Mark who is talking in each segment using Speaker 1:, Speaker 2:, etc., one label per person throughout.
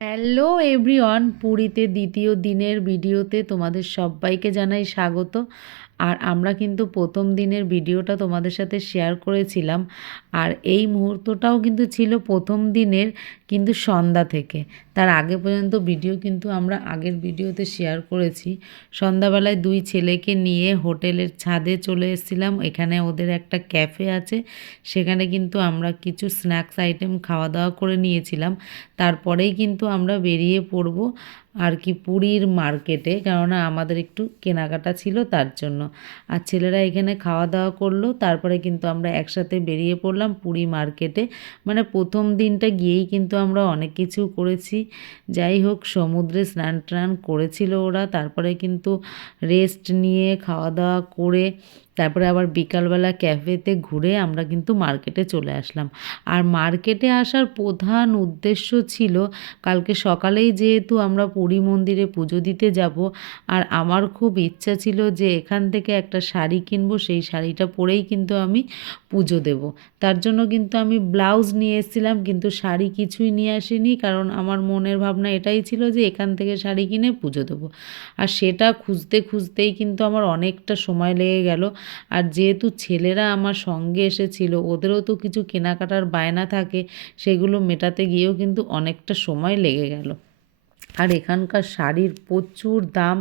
Speaker 1: Hello everyone পুরীতে দ্বিতীয় দিনের ভিডিওতে তোমাদের সবাইকে জানাই স্বাগত। আর আমরা কিন্তু প্রথম দিনের ভিডিওটা তোমাদের সাথে শেয়ার করেছিলাম। আর এই মুহূর্তটাও কিন্তু ছিল প্রথম দিনের কিন্তু সন্ধ্যা থেকে। তার আগে পর্যন্ত ভিডিও কিন্তু আমরা আগের ভিডিওতে শেয়ার করেছি। সন্ধ্যাবেলায় দুই ছেলেকে নিয়ে হোটেলের ছাদে চলে এসেছিলাম। এখানে ওদের একটা ক্যাফে আছে। সেখানে কিন্তু আমরা কিছু স্ন্যাক্স আইটেম খাওয়া দাওয়া করে নিয়েছিলাম। তারপরেই কিন্তু আমরা বেরিয়ে পড়ব। আর কি পুরীর মার্কেটে, কেননা আমাদের একটু কেনাকাটা ছিল তার জন্য। আর ছেলেরা এখানে খাওয়া দাওয়া করল, তারপরে কিন্তু আমরা একসাথে বেরিয়ে পড়লাম পুরী মার্কেটে। মানে প্রথম দিনটা গিয়েই কিন্তু আমরা অনেক কিছু করেছি। যাই হোক, সমুদ্রে স্নান টান করেছিল ওরা, তারপরে কিন্তু রেস্ট নিয়ে খাওয়া দাওয়া করে তারপরে আবার বিকালবেলা ক্যাফেতে ঘুরে আমরা কিন্তু মার্কেটে চলে আসলাম। আর মার্কেটে আসার প্রধান উদ্দেশ্য ছিল, কালকে সকালেই যেহেতু আমরা পুরী মন্দিরে পুজো দিতে যাব, আর আমার খুব ইচ্ছা ছিল যে এখান থেকে একটা শাড়ি কিনবো, সেই শাড়িটা পরেই কিন্তু আমি পুজো দেব। তার জন্য কিন্তু আমি ব্লাউজ নিয়ে এসেছিলাম, কিন্তু শাড়ি কিছুই নিয়ে আসিনি, কারণ আমার মনের ভাবনা এটাই ছিল যে এখান থেকে শাড়ি কিনে পুজো দেবো। আর সেটা খুঁজতে খুঁজতেই কিন্তু আমার অনেকটা সময় লেগে গেল। আর যেহেতু ছেলেরা আমার সঙ্গে এসেছিল, ওদেরও তো কিছু কেনাকাটার বায়না থাকে, সেগুলো মেটাতে গিয়েও কিন্তু অনেকটা সময় লেগে গেল। আর এখানকার শাড়ির প্রচুর দাম,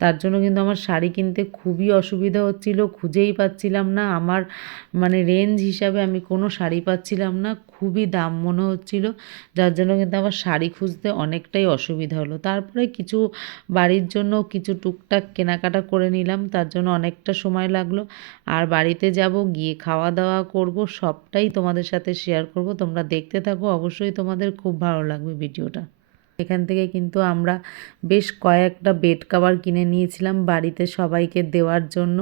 Speaker 1: তার জন্য কিন্তু আমার শাড়ি কিনতে খুবই অসুবিধা হচ্ছিল, খুঁজেই পাচ্ছিলাম না। আমার মানে রেঞ্জ হিসাবে আমি কোনো শাড়ি পাচ্ছিলাম না, খুবই দাম মনে হচ্ছিল, যার জন্য কিন্তু আমার শাড়ি খুঁজতে অনেকটাই অসুবিধা হলো। তারপরে কিছু বাড়ির জন্য কিছু টুকটাক কেনাকাটা করে নিলাম, তার জন্য অনেকটা সময় লাগল। আর বাড়িতে যাব, গিয়ে খাওয়া দাওয়া করব, সবটাই তোমাদের সাথে শেয়ার করব, তোমরা দেখতে থাকো, অবশ্যই তোমাদের খুব ভালো লাগবে ভিডিওটা এখান থেকে কিন্তু আমরা বেশ কয়েকটা বেড কাভার কিনে নিয়েছিলাম বাড়িতে সবাইকে দেওয়ার জন্য।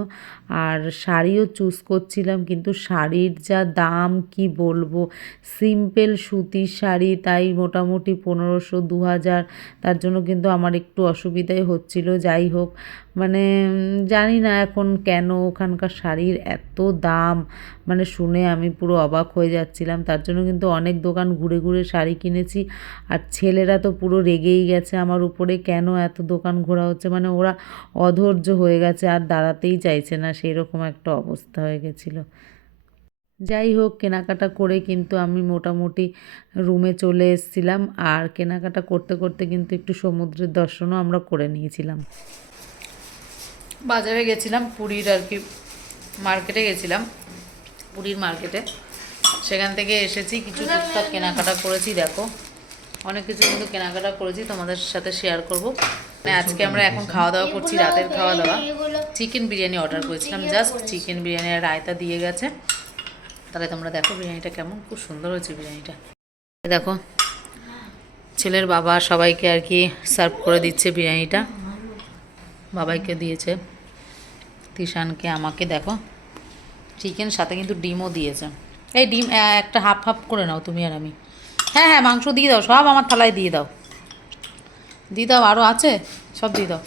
Speaker 1: আর শাড়িও চুজ করছিলাম, কিন্তু শাড়ির যা দাম কি বলব? সিম্পল সুতির শাড়ি, তাই মোটামুটি পনেরোশো দু হাজার তার জন্য কিন্তু আমার একটু অসুবিধাই হচ্ছিল। যাই হোক মানে জানি না এখন কেন ওখানকার শাড়ির এত দাম। মানে শুনে আমি পুরো অবাক হয়ে যাচ্ছিলাম। তার জন্য কিন্তু অনেক দোকান ঘুরে ঘুরে শাড়ি কিনেছি। আর ছেলেরা তো পুরো রেগেই গেছে আমার উপরে। কেন এত দোকান ঘোরা হচ্ছে? মানে ওরা অধৈর্য হয়ে গেছে, আর দাঁড়াতেই চাইছে না। সেই রকম একটা অবস্থা হয়ে গেছিল। যাই হোক, কেনাকাটা করে কিন্তু আমি মোটামুটি রুমে চলে এসেছিলাম। আর কেনাকাটা করতে করতে কিন্তু একটু সমুদ্রের দর্শনও আমরা করে নিয়েছিলাম। বাজারে গেছিলাম, পুরীর আর কি, মার্কেটে গেছিলাম, পুরীর মার্কেটে। সেখান থেকে এসেছি, কিছু টুকটাক কেনাকাটা করেছি, দেখো। অনেক কিছু কিন্তু কেনাকাটা করেছি, তোমাদের সাথে শেয়ার করব। মানে আজকে আমরা এখন খাওয়া দাওয়া করছি, রাতের খাওয়া দাওয়া চিকেন বিরিয়ানি অর্ডার করেছিলাম জাস্ট চিকেন বিরিয়ানি রায়তা দিয়ে গেছে। তাহলে তোমরা দেখো বিরিয়ানিটা কেমন, খুব সুন্দর হয়েছে বিরিয়ানিটা। দেখো, ছেলের বাবা সবাইকে আর কি সার্ভ করে দিচ্ছে বিরিয়ানিটা। বাবাইকে দিয়েছে। তিশানকে, আমাকে দেখো। চিকেন সাথে কিন্তু ডিমও দিয়েছে। এই ডিম একটা হাফ হাফ করে নাও তুমি আর আমি। হ্যাঁ হ্যাঁ মাংস দিয়ে দাও, সব আমার থালায় দিয়ে দাও। দিয়ে দাও আরও আছে? সব দিয়ে দাও।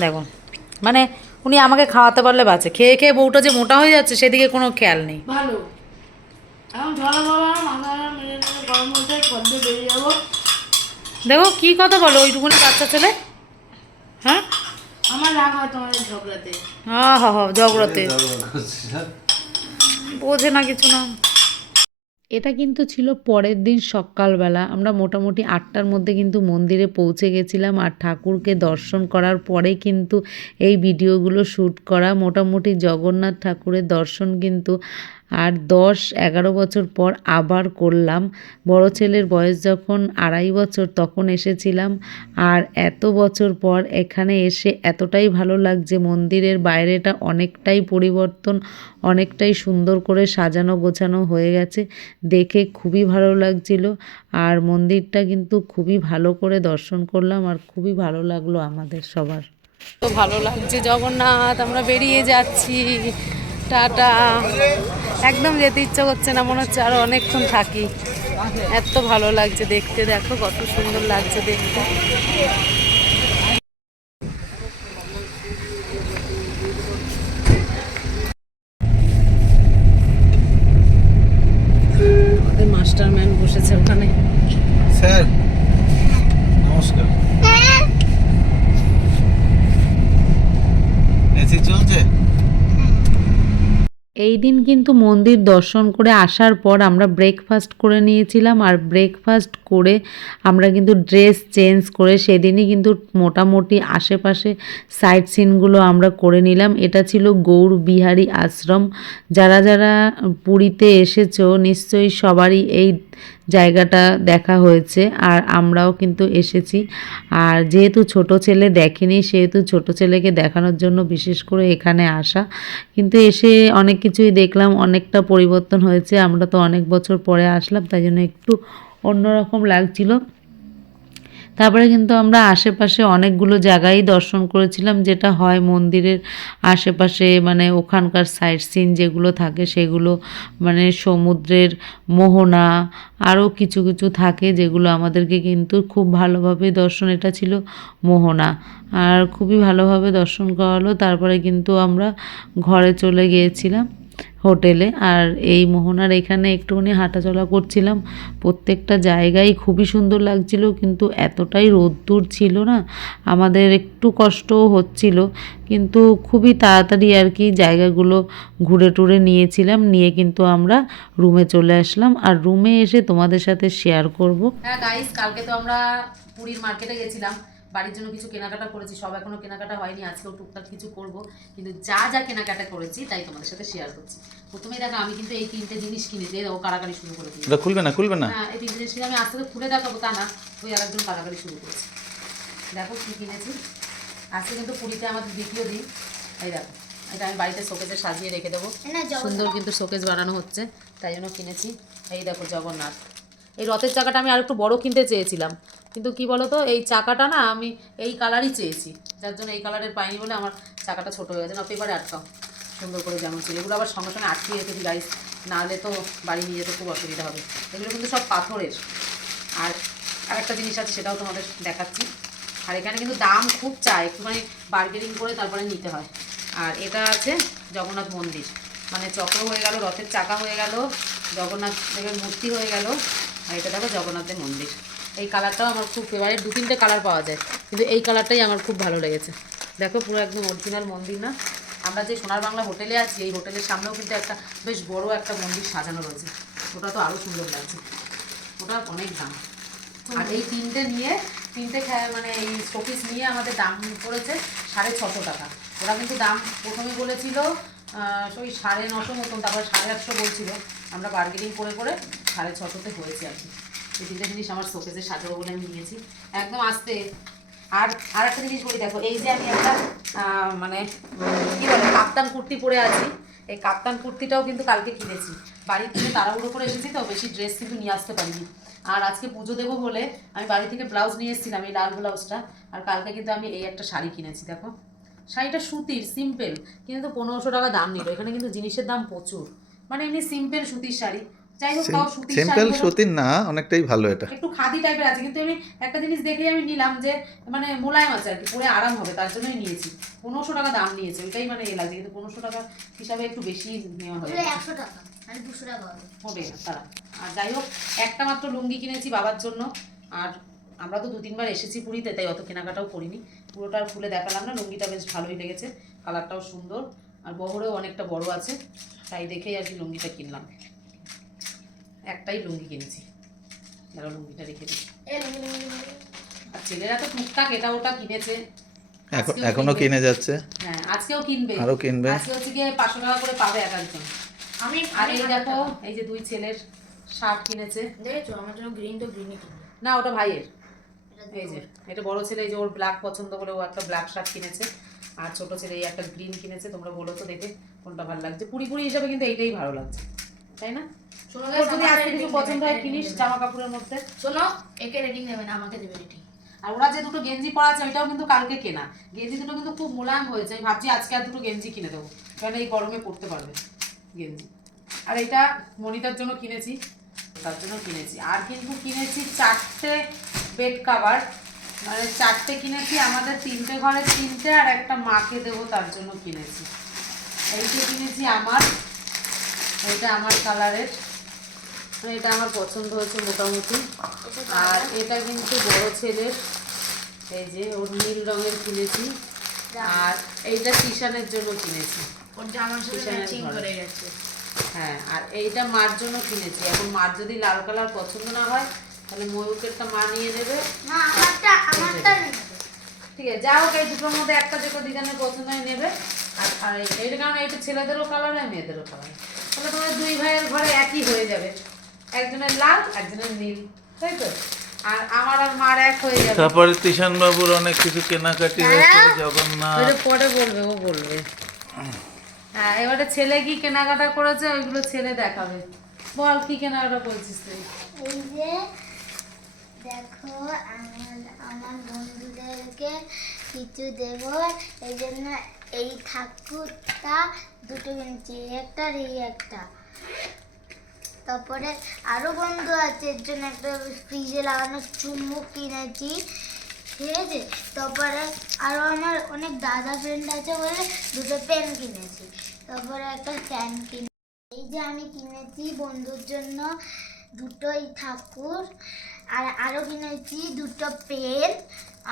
Speaker 1: দেখো মানে উনি আমাকে খাওয়াতে পারলে বাঁচে। খেয়ে খেয়ে বউটা যে মোটা হয়ে যাচ্ছে, সেদিকে কোনো খেয়াল নেই।
Speaker 2: ভালো। এখন ঝোলা বাবা মাথা গরম হতে পদ্মে বেরিয়ে যাব।
Speaker 1: দেখো কি কথা বলো ওইটুকুনি বাচ্চা ছেলে? হ্যাঁ?
Speaker 2: আমার রাগ হয় তোমাদের ঝগড়াতে।
Speaker 1: হা হা হা জগড়াতে বোঝে না কিছু না। এটা কিন্তু ছিল পরের দিন সকালবেলা। আমরা মোটামুটি আটটার মধ্যে কিন্তু মন্দিরে পৌঁছে গেছিলাম আর ঠাকুরকে দর্শন করার পরে কিন্তু এই ভিডিওগুলো শ্যুট করা। মোটামুটি জগন্নাথ ঠাকুরের দর্শন কিন্তু আর দশ, এগারো বছর পর আবার করলাম। বড় ছেলের বয়স যখন আড়াই বছর তখন এসেছিলাম। আর এত বছর পর এখানে এসে এতটাই ভালো লাগছে, মন্দিরের বাইরেটা অনেকটাই পরিবর্তন, অনেকটাই সুন্দর করে সাজানো গোছানো হয়ে গেছে। দেখে খুবই ভালো লাগছিল। আর মন্দিরটা কিন্তু খুবই ভালো করে দর্শন করলাম আর খুবই ভালো লাগল আমাদের সবার। তো ভালো লাগছে জগন্নাথ, আমরা বেরিয়ে যাচ্ছি। টাটা। একদম যেতে ইচ্ছা করছে না, মনে হচ্ছে আরও অনেকক্ষণ থাকি। এত ভালো লাগছে দেখতে, দেখো কত সুন্দর লাগছে দেখতে আমাদের মাস্টারম্যান বসেছে ওখানে
Speaker 3: স্যার নমস্কার এসি চলছে
Speaker 1: এই দিন কিন্তু মন্দির দর্শন করে আসার পর আমরা ব্রেকফাস্ট করে নিয়েছিলাম আর ব্রেকফাস্ট করে আমরা কিন্তু ড্রেস চেঞ্জ করে সেদিনই কিন্তু মোটামুটি আশেপাশে সাইট সিনগুলো আমরা করে নিলাম। এটা ছিল গৌর বিহারী আশ্রম। যারা যারা পুরীতে এসেছ, নিশ্চয়ই সবারই এই জায়গাটা দেখা হয়েছে আর আমরাও কিন্তু এসেছি। আর যেহেতু ছোট ছেলে দেখেনি, সেহেতু ছোট ছেলেকে দেখানোর জন্য বিশেষ করে এখানে আসা। কিন্তু এসে অনেক কিছুই দেখলাম, অনেকটা পরিবর্তন হয়েছে। আমরা তো অনেক বছর পরে আসলাম, তাই জন্য একটু অন্যরকম লাগছিল। তারপরে কিন্তু আমরা আশেপাশে অনেকগুলো জায়গায় দর্শন করেছিলাম, যেটা হয় মন্দিরের আশেপাশে মানে ওখানকার সাইট সিন যেগুলো থাকে সেগুলো মানে সমুদ্রের মোহনা, আরও কিছু কিছু থাকে যেগুলো আমাদেরকে কিন্তু খুব ভালোভাবে দর্শন, এটা ছিল মোহনা। আর খুবই ভালোভাবে দর্শন করালো, তারপরে কিন্তু আমরা ঘরে চলে গিয়েছিলাম। হোটেলে। আর এই মোহনার এখানে একটুখানি হাঁটাচলা করছিলাম। প্রত্যেকটা জায়গায় খুবই সুন্দর লাগছিল, কিন্তু এতটাই রোদ্দুর ছিল না, আমাদের একটু কষ্টও হচ্ছিল। কিন্তু খুবই তাড়াতাড়ি আর কি জায়গাগুলো ঘুরে টুরে নিয়েছিলাম। নিয়ে কিন্তু আমরা রুমে চলে আসলাম। আর রুমে এসে তোমাদের সাথে শেয়ার করব।
Speaker 4: হ্যাঁ গাইস কালকে তো আমরা পুরীর মার্কেটে গেছিলাম। বাড়ির জন্য কিছু কেনাকাটা করেছি সব এখনও কেনাকাটা হয়নি আজকেও টুকটাক কিছু করব। কিন্তু যা যা কেনাকাটা করেছি তাই তোমাদের সাথে শেয়ার করছি। প্রথমেই দেখো আমি কিন্তু এই তিনটে জিনিস কিনেছি এই দেখো কারাকারি শুরু করে দিয়েছি।
Speaker 3: এটা খুলবে না খুলবে না?
Speaker 4: হ্যাঁ এই তিনটে জিনিস কিনে আমি আস্তে আস্তে খুলে দেখাবো তা না ওই আর একজন কারাকারি শুরু করেছি। দেখো কী কিনেছি। আজকে কিন্তু পুরীতে আমাদের দ্বিতীয় দিন। এই দেখো এটা আমি বাড়িতে শোকেজে সাজিয়ে রেখে দেবো। সুন্দর কিন্তু শোকেজ বানানো হচ্ছে তাই জন্য কিনেছি। এই দেখো জগন্নাথ। এই রথের জায়গাটা আমি আর একটু বড় কিনতে চেয়েছিলাম। কিন্তু কি বলো তো এই চাকাটা না আমি এই কালারই চেয়েছি। যার জন্য এই কালারের পাইনি বলে আমার চাকাটা ছোট হয়ে গেছে। না, পেপারে আটকাও, সুন্দর করে যেমন ছিল। এগুলো আবার সঙ্গে সঙ্গে আটকিয়ে রেখেছি গাইস নাহলে তো বাড়ি নিয়ে যেতে খুব অসুবিধা হবে। এগুলো কিন্তু সব পাথরের। আর আরেকটা জিনিস আছে, সেটাও তোমাদের দেখাচ্ছি। আর এখানে কিন্তু দাম খুব চায়, একটুখানি বার্গেনিং করে তারপরে নিতে হয়। আর এটা আছে জগন্নাথ মন্দির। মানে চক্র হয়ে গেল, রথের চাকা হয়ে গেল, জগন্নাথ দেবের মূর্তি হয়ে গেল। আর এটা দেখো জগন্নাথের মন্দির। এই কালারটাও আমার খুব ফেভারিট দু তিনটে কালার পাওয়া যায়। কিন্তু এই কালারটাই আমার খুব ভালো লেগেছে। দেখো, পুরো একদম অরিজিনাল মন্দির না? আমরা যে সোনার বাংলা হোটেলে আছি, এই হোটেলের সামনেও কিন্তু একটা বেশ বড় একটা মন্দির সাজানো রয়েছে। ওটা তো আরও সুন্দর লাগছে। ওটা অনেক দাম। আর এই তিনটে নিয়ে, তিনটে মানে এই শোপিস নিয়ে আমাদের দাম পড়েছে সাড়ে ছশো টাকা। ওরা কিন্তু দাম প্রথমে বলেছিল ওই সাড়ে নশো মতন, তারপরে সাড়ে আটশো বলছিল। আমরা বার্গেনিং করে করে সাড়ে ছশোতে হয়েছে আর কি। এই তিনটে জিনিস আমার শোকেসে সাজাবো বলে আমি নিয়েছি। একদম আস্তে। আর আর একটা জিনিস বলি, দেখো, এই যে আমি একটা মানে কি বলে, কাপ্তান কুর্তি পরে আছি। এই কাপ্তান কুর্তিটাও কিন্তু কালকে কিনেছি। বাড়ি থেকে তাড়াহুড়ো করে এসেছি তো, বেশি ড্রেস কিন্তু নিয়ে আসতে পারিনি। আর আজকে পুজো দেবো বলে আমি বাড়ি থেকে ব্লাউজ নিয়ে এসেছিলাম, এই লাল ব্লাউজটা আর কালকে কিন্তু আমি এই একটা শাড়ি কিনেছি, দেখো। শাড়িটা সুতির সিম্পল কিন্তু পনেরোশো টাকা দাম নিল। এখানে কিন্তু জিনিসের দাম প্রচুর। মানে এমনি সিম্পল সুতির শাড়ি। যাই হোক তাও
Speaker 3: সিম্পল সুতির না অনেকটাই ভালো এটা।
Speaker 4: একটু খাদি টাইপের আছে কিন্তু আমি একটা জিনিস দেখেই আমি নিলাম যে মানে মোলায়েম আছে আর কি পরে আরাম হবে তার জন্যই নিয়েছি। পনেরোশো টাকা দাম নিয়েছে ওইটাই মানে এ লাগছে কিন্তু পনেরোশো টাকা হিসাবে একটু বেশি নেওয়া গেছে।
Speaker 2: একশো টাকা মানে দুশো টাকা হবে
Speaker 4: হবে তারা আর যাই হোক একটা মাত্র লুঙ্গি কিনেছি বাবার জন্য আর আমরা তো দু তিনবার এসেছি পুরীতে তাই অত কেনাকাটাও করিনি। পুরোটা আর খুলে দেখালাম না লুঙ্গিটা বেশ ভালোই লেগেছে কালারটাও সুন্দর আর বহরেও অনেকটা বড় আছে তাই দেখেই আর কি লুঙ্গিটা কিনলাম। একটাই লুঙ্গি কিনেছি। যারা লুঙ্গিটা রেখে দিই।
Speaker 2: এই লুঙ্গি, লুঙ্গি, লুঙ্গি।
Speaker 4: আর ছেলেরা তো টুকটাক এটা ওটা কিনেছে। এখনও
Speaker 3: কিনে যাচ্ছে?
Speaker 4: হ্যাঁ আজকেও কিনবে।
Speaker 3: আরও কিনবে?
Speaker 4: আজকে হচ্ছে গিয়ে পাঁচশো টাকা করে পাবে এক একজন।
Speaker 2: আমি
Speaker 4: আর এই দেখো এই যে দুই ছেলের শার্ট কিনেছে।
Speaker 2: দেখেছ? আমার জন্য গ্রিন তো গ্রিনই কিনবে।
Speaker 4: না ওটা ভাইয়ের। এই যে এটা বড় ছেলে এই যে ওর ব্ল্যাক পছন্দ বলে ও একটা ব্ল্যাক শার্ট কিনেছে। আর ছোট ছেলে এই একটা গ্রিন কিনেছে। তোমরা বলো তো দেখে কোনটা ভালো লাগছে। পুরি পুরি হিসাবে কিন্তু এইটাই ভালো লাগছে। তাই না? যদি
Speaker 2: আমাকে
Speaker 4: আজকে কিছু পছন্দ হয় কিনিস জামা কাপড়ের মধ্যে।
Speaker 2: শোনো একে রেটিং দেবে না আমাকে দেবে রেটিং
Speaker 4: আর ওরা যে দুটো গেঞ্জি পরা আছে ওইটাও কিন্তু কালকে কেনা। গেঞ্জি দুটো কিন্তু খুব মোলায়েম হয়েছে আমি ভাবছি আজকে আর দুটো গেঞ্জি কিনে দেবো। কারণ এই গরমে পারবে গেঞ্জি। আর এটা মনিতার জন্য কিনেছি তার জন্য কিনেছি। আর কিন্তু কিনেছি চারটে বেড কাভার মানে চারটে কিনেছি আমাদের তিনটে ঘরে তিনটে আর একটা মাকে দেবো তার জন্য কিনেছি। এইটা কিনেছি আমার এইটা আমার কালারের এটা আমার পছন্দ হয়েছে মোটামুটি। আর এটা কিন্তু বড় ছেলের। এই যে ওর নীল রঙের কিনেছি। আর এইটা কিষানের জন্য কিনেছি।
Speaker 2: ওর জামার সাথে
Speaker 4: কিষানের
Speaker 2: ম্যাচিং
Speaker 4: ঘরে।
Speaker 2: করে গেছে।
Speaker 4: হ্যাঁ আর এইটা মার জন্য কিনেছি। এখন মার যদি লাল কালার পছন্দ না হয় তাহলে ময়ূকেরটা মা নিয়ে নেবে। ঠিক আছে। যা হোক এই দুটোর মধ্যে একটা যে ডিজাইনের পছন্দ হয় নেবে। আর আর এইটা কারণ এইটা ছেলেদেরও কালার হয় মেয়েদেরও কালার তাহলে তোমাদের দুই ভাইয়ের ঘরে একই হয়ে যাবে। একজনের লাল একজনের নীল তাই তো? আর আমার আর মার এক হয়ে যাবে।
Speaker 3: তারপরে তিশান বাবুর অনেক কিছু কেনাকাটি হয়েছে জগন্নাথ।
Speaker 4: ওইটা পরে বলবে ও বলবে। হ্যাঁ এবারে ছেলে কি কেনাকাটা করেছে ওইগুলো ছেলে দেখাবে। বল কি কেনাকাটা করছিস তুই?
Speaker 5: এই যে দেখো আমার আমার বন্ধুদেরকে কিছু দেব এই জন্য এই ঠাকুরটা দুটো কিনছি একটা এই একটা। তারপরে আরও বন্ধু আছে, এর জন্য একটা ফ্রিজে লাগানো চুম্বক কিনেছি। ঠিক আছে? তারপরে আরও আমার অনেক দাদা ফ্রেন্ড আছে বলে দুটো পেন কিনেছি। তারপরে একটা ফ্যান কিনে এই যে আমি কিনেছি বন্ধুর জন্য দুটোই ঠাকুর। আর আরও কিনেছি দুটো পেন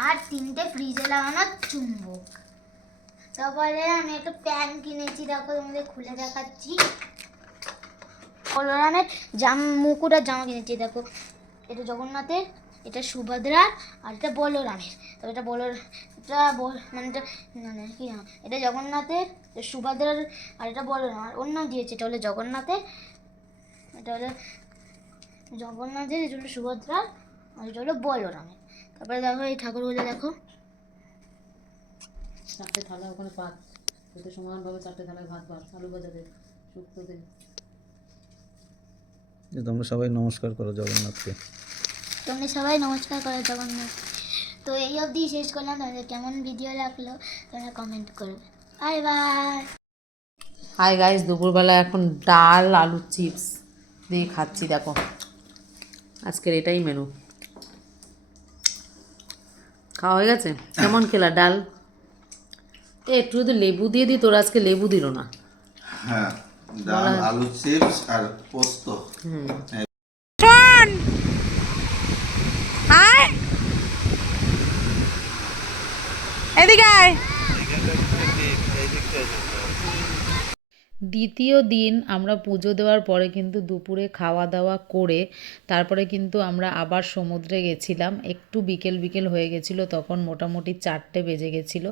Speaker 5: আর তিনটে ফ্রিজে লাগানো চুম্বক। তারপরে আমি একটা প্যান কিনেছি, দেখো তোমাদের খুলে দেখাচ্ছি। বলরামের জাম, মুকুট আর জামা কিনেছি, দেখো। এটা জগন্নাথের, এটা সুভদ্রার, আর এটা বলরামের। তবে এটা বল এটা মানে এটা মানে কি জানো? এটা জগন্নাথের সুভদ্রার, আর এটা বলরাম। আর অন্য দিয়েছে, এটা হলো জগন্নাথের, এটা হলো জগন্নাথের, এটা হলো সুভদ্রার, আর এটা হলো বলরামের। তারপরে দেখো, এই ঠাকুরগুলো দেখো।
Speaker 4: চারটে থালা, ওখানে যাতে সমানভাবে চারটে থালায় ভাত ভাত, আলু ভাজা দে শুক্তো দে
Speaker 3: যে তোমরা সবাই নমস্কার করো জগন্নাথকে।
Speaker 5: তোমরা সবাই নমস্কার করো জগন্নাথ তো এই অবধি শেষ করলাম তোমাদের কেমন ভিডিও লাগল তোমরা কমেন্ট করবে। বাই বাই
Speaker 4: হাই গাইস দুপুরবেলা এখন ডাল আলু চিপস দিয়ে খাচ্ছি দেখো। আজকের এটাই মেনু খাওয়া হয়ে গেছে? কেমন খেলা ডাল? এ একটু যদি লেবু দিয়ে দিই তোর আজকে লেবু দিল না।
Speaker 3: হ্যাঁ। ডাল আলু চিপস আর পোস্ত।
Speaker 1: দ্বিতীয় দিন আমরা পুজো দেওয়ার পরে কিন্তু দুপুরে খাওয়া দাওয়া করে তারপরে কিন্তু আমরা আবার সমুদ্রে গেছিলাম। একটু বিকেল বিকেল হয়ে গেছিল, তখন মোটামুটি চারটে বেজে গেছিল।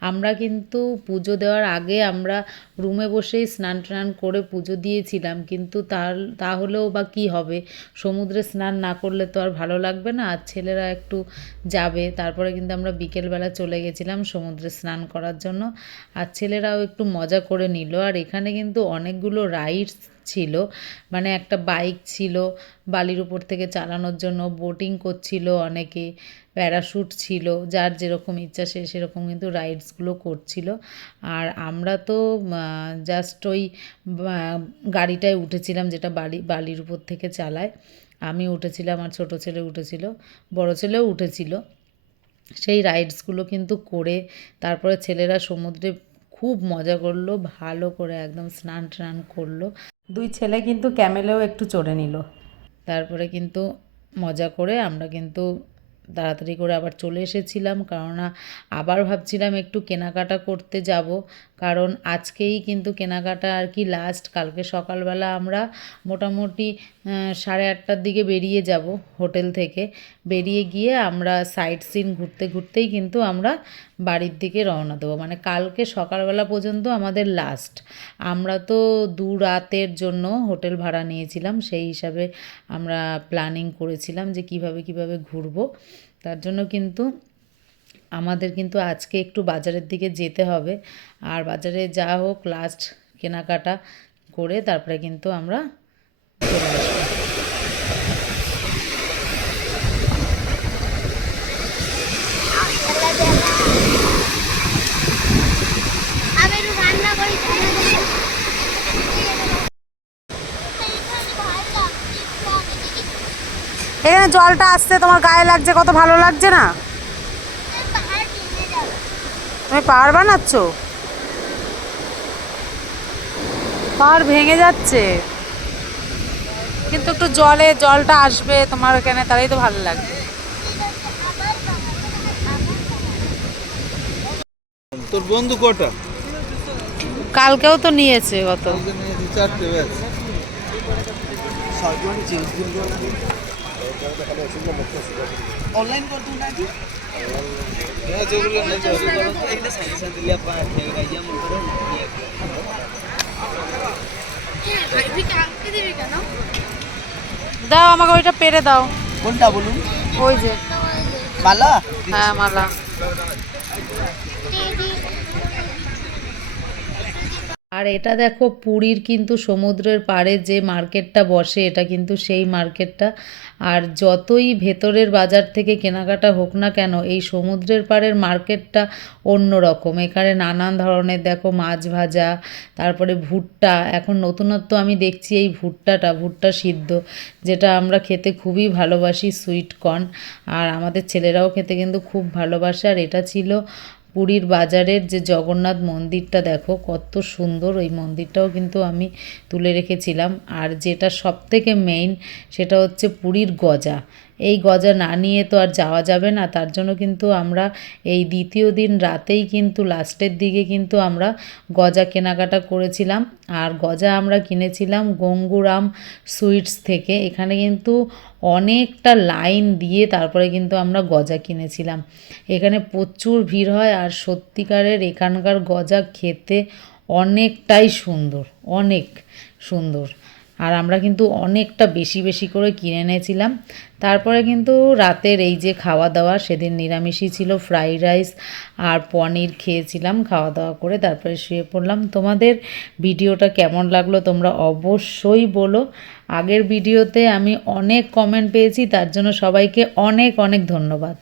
Speaker 1: আমরা কিন্তু পুজো দেওয়ার আগে আমরা রুমে বসেই স্নান টান করে পুজো দিয়েছিলাম, কিন্তু তার, তাহলেও বা কি হবে? সমুদ্রে স্নান না করলে তো আর ভালো লাগবে না, আর ছেলেরা একটু যাবে। তারপরে কিন্তু আমরা বিকেলবেলা চলে গেছিলাম সমুদ্রে স্নান করার জন্য, আর ছেলেরাও একটু মজা করে নিল। আর এখানে কিন্তু অনেকগুলো রাইডস ছিল। মানে একটা বাইক ছিল, বালির উপর থেকে চালানোর জন্য বোটিং করছিল অনেকে প্যারাশুট ছিল, যার যেরকম ইচ্ছা সে সেরকম কিন্তু রাইডসগুলো করছিল। আর আমরা তো জাস্ট ওই গাড়িটায় উঠেছিলাম যেটা বালি, বালির উপর থেকে চালায়। আমি উঠেছিলাম আর ছোটো ছেলে উঠেছিল, বড় ছেলেও উঠেছিল। সেই রাইডসগুলো কিন্তু করে তারপরে ছেলেরা সমুদ্রে খুব মজা করল ভালো করে একদম স্নান টান করল। দুই ছেলে কিন্তু ক্যামেলেও একটু চড়ে নিল। তারপরে কিন্তু মজা করে আমরা কিন্তু তাড়াতাড়ি করে আবার চলে এসেছিলাম কেননা আবার ভাবছিলাম একটু কেনাকাটা করতে যাব। কারণ আজকেই কিন্তু কেনাকাটা আর কি লাস্ট কালকে সকালবেলা আমরা মোটামুটি সাড়ে আটটার দিকে বেরিয়ে যাব হোটেল থেকে। বেরিয়ে গিয়ে আমরা সাইট সিন ঘুরতে ঘুরতেই কিন্তু আমরা বাড়ির দিকে রওনা দেবো। মানে কালকে সকালবেলা পর্যন্ত আমাদের লাস্ট আমরা তো দু রাতের জন্য হোটেল ভাড়া নিয়েছিলাম, সেই হিসাবে আমরা প্ল্যানিং করেছিলাম যে কীভাবে কীভাবে ঘুরবো। তার জন্য কিন্তু আমাদের কিন্তু আজকে একটু বাজারের দিকে যেতে হবে। আর বাজারে যা হোক লাস্ট কেনাকাটা করে তারপরে কিন্তু আমরা
Speaker 4: এখানে জলটা আসছে, তোমার গায়ে লাগছে, কত ভালো লাগছে না? তুমি পাহাড় বানাচ্ছ? পাহাড় ভেঙে যাচ্ছে। কিন্তু একটু জলে জলটা আসবে তোমার এখানে তাহলেই তো ভালো লাগবে।
Speaker 3: তোর বন্ধু কটা?
Speaker 4: কালকেও তো নিয়েছে গত
Speaker 3: চারটে ব্যাচ
Speaker 4: দাও আমাকে ওইটা পেরে দাও।
Speaker 2: কোনটা বলুন?
Speaker 4: ওই যে।
Speaker 2: মালা?
Speaker 4: হ্যাঁ মালা।
Speaker 1: আর এটা দেখো পুরীর কিন্তু সমুদ্রের পাড়ে যে মার্কেটটা বসে, এটা কিন্তু সেই মার্কেটটা। আর যতই ভেতরের বাজার থেকে কেনাকাটা হোক না কেন, এই সমুদ্রের পাড়ের মার্কেটটা অন্য রকম এখানে নানান ধরনের দেখো মাছ ভাজা, তারপরে ভুট্টা। এখন নতুনত্ব আমি দেখছি এই ভুট্টাটা, ভুট্টা সিদ্ধ, যেটা আমরা খেতে খুবই ভালোবাসি সুইট কর্ন। আর আমাদের ছেলেরাও খেতে কিন্তু খুব ভালোবাসে। আর এটা ছিল পুরীর বাজারের যে জগন্নাথ মন্দিরটা দেখো, কত সুন্দর। ওই মন্দিরটাও কিন্তু আমি তুলে রেখেছিলাম। আর যেটা সব থেকে মেইন সেটা হচ্ছে পুরীর গজা। এই গজা না নিয়ে তো আর যাওয়া যাবে না। তার জন্য কিন্তু আমরা এই দ্বিতীয় দিন রাতেই কিন্তু লাস্টের দিকে কিন্তু আমরা গজা কেনাকাটা করেছিলাম। আর গজা আমরা কিনেছিলাম গঙ্গুরাম সুইটস থেকে। এখানে কিন্তু অনেকটা লাইন দিয়ে তারপরে কিন্তু আমরা গজা কিনেছিলাম। এখানে প্রচুর ভিড় হয় আর সত্যিকারের এখানকার গজা খেতে অনেকটাই সুন্দর, অনেক সুন্দর। আর আমরা কিন্তু অনেকটা বেশি বেশি করে কিনে এনেছিলাম। তারপরে কিন্তু রাতের এই যে খাওয়া দাওয়া সেদিন নিরামিষই ছিল ফ্রাইড রাইস আর পনির খেয়েছিলাম খাওয়া দাওয়া করে তারপরে শুয়ে পড়লাম। তোমাদের ভিডিওটা কেমন লাগল তোমরা অবশ্যই বলো। আগের ভিডিওতে আমি অনেক কমেন্ট পেয়েছি, তার জন্য সবাইকে অনেক অনেক ধন্যবাদ।